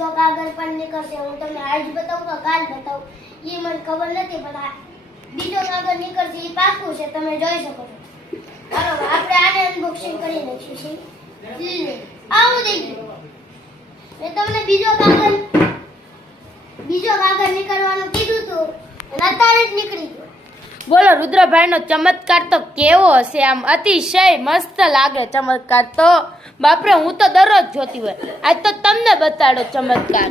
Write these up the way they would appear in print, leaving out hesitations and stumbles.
બીજો કાગળ પણ નીકળશે. હું તમને આજ બતાવું કે કાલ બતાવું એ મને ખબર નથી, પણ આ બીજો કાગળ નીકળશે એ પાકું છે, તમે જોઈ શકો છો. ચાલો આપણે આને અનબોક્સિંગ કરી નાખીશું. આવું થઈ ગયું. મેં તમને બીજો કાગળ નીકળવાનું કીધું હતું અને અત્યારે જ નીકળી ગયો. બોલો રુદ્રભાઈનો ચમત્કાર તો કેવો હશે, આમ અતિશય મસ્ત લાગે ચમત્કાર તો. બાપરે હું તો દરરોજ જોતી હોય, આજ તો તમને બતાડો ચમત્કાર.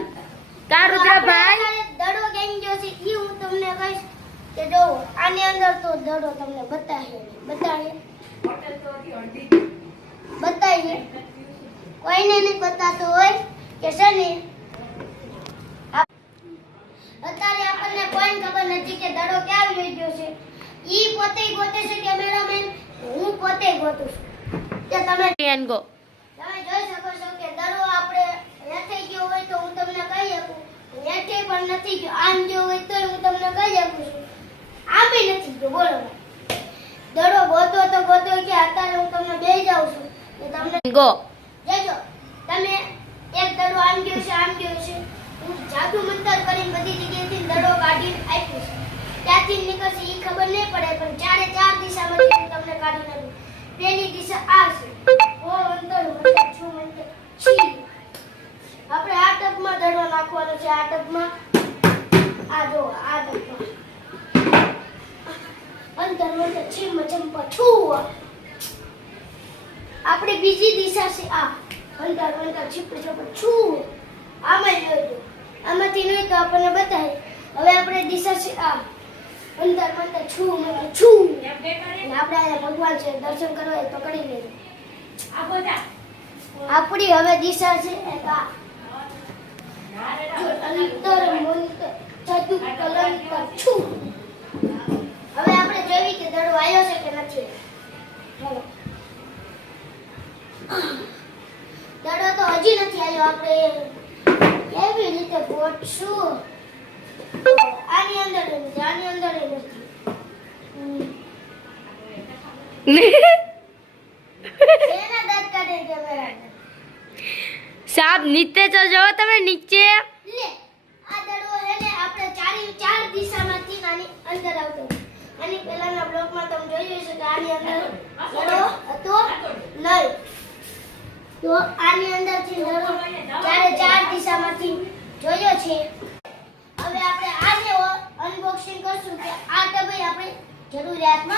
કા રુદ્રભાઈ દડો કેમ ગયો છે એ હું તમને કહીશ કે જો આની અંદર તો દડો તમને બતાવીએ કોઈને નહીં બતાતો હોય કે છે ને અત્યારે આપણને કોઈ ખબર નથી કે દડો ક્યાં લઈ ગયો છે. ઈ પોતે ગોતે છે કેમેરામેન, હું પોતે ગોતું છું. કે તમે ગો જોઈ શકો છો કે દડો આપણે હેઠે ગયો હોય તો હું તમને કહી શકું, હેઠે પણ નથી ગયો. આમ ગયો હોય તો હું તમને કહી શકું છું, આમ નથી ગયો. બોલો દડો ગોતો કે અત્યારે હું તમને બેસી જાઉં છું કે તમને ગો દેજો તમે એક દડો આમ ગયો છે હું જાદુ મંતર કરીને બધી જગ્યાએથી દડો કાઢીને આપ્યો છે. ત્યાંથી નીકળશે એ ખબર નહીં પડે, પણ ચારે ચાર દિશામાંથી હું તમને કાઢી નાખું. પહેલી દિશા આ છે, ઓ અંતર મંતર છું મંતર છી. આપણે આ ટબમાં દડો નાખવાનો છે. આ ટબમાં આ જો આ ટબમાં અંતર મંતર છીમ ચંપા છું. આપણે બીજી દિશા છે આ અંતર મંતર છીપ છીપ છું. આમાં જોઈજો, આમાંથી નહીં તો આપણને બતાવે. હવે આપણે દિશા છે આ અંતર મંતર છું મંતર છું. આપણે ભગવાન છે દર્શન કરવા હોય તો કરી લેજો. આપણી હવે દિશા છે એક આ અંતર મંતર ચતુ કલંતર છું. હવે આપણે જોઈ કે દડો આવ્યો છે કે નથી. ચાલો દડો તો હજી નથી આવ્યો. આપણે કેવી રીતે ગોઠશું? આની અંદર નથી. એના દાંત કાઢે કેમેરા. સાહેબ નીચે તો જો તમે નીચે. લે આ દડો હે ને આપણે ચાર દિશામાંથી આની અંદર આવતો. આની પહેલાના બ્લોકમાં તમે જોયું હશે કે આની અંદર દડો હતો નહીં. તો આની અંદરથી દડો ચાર દિશામાંથી જોયો છે. હવે આપણે આને અનબોક્સિંગ કરશું કે આ ટબે આપણે જરૂરિયાતમાં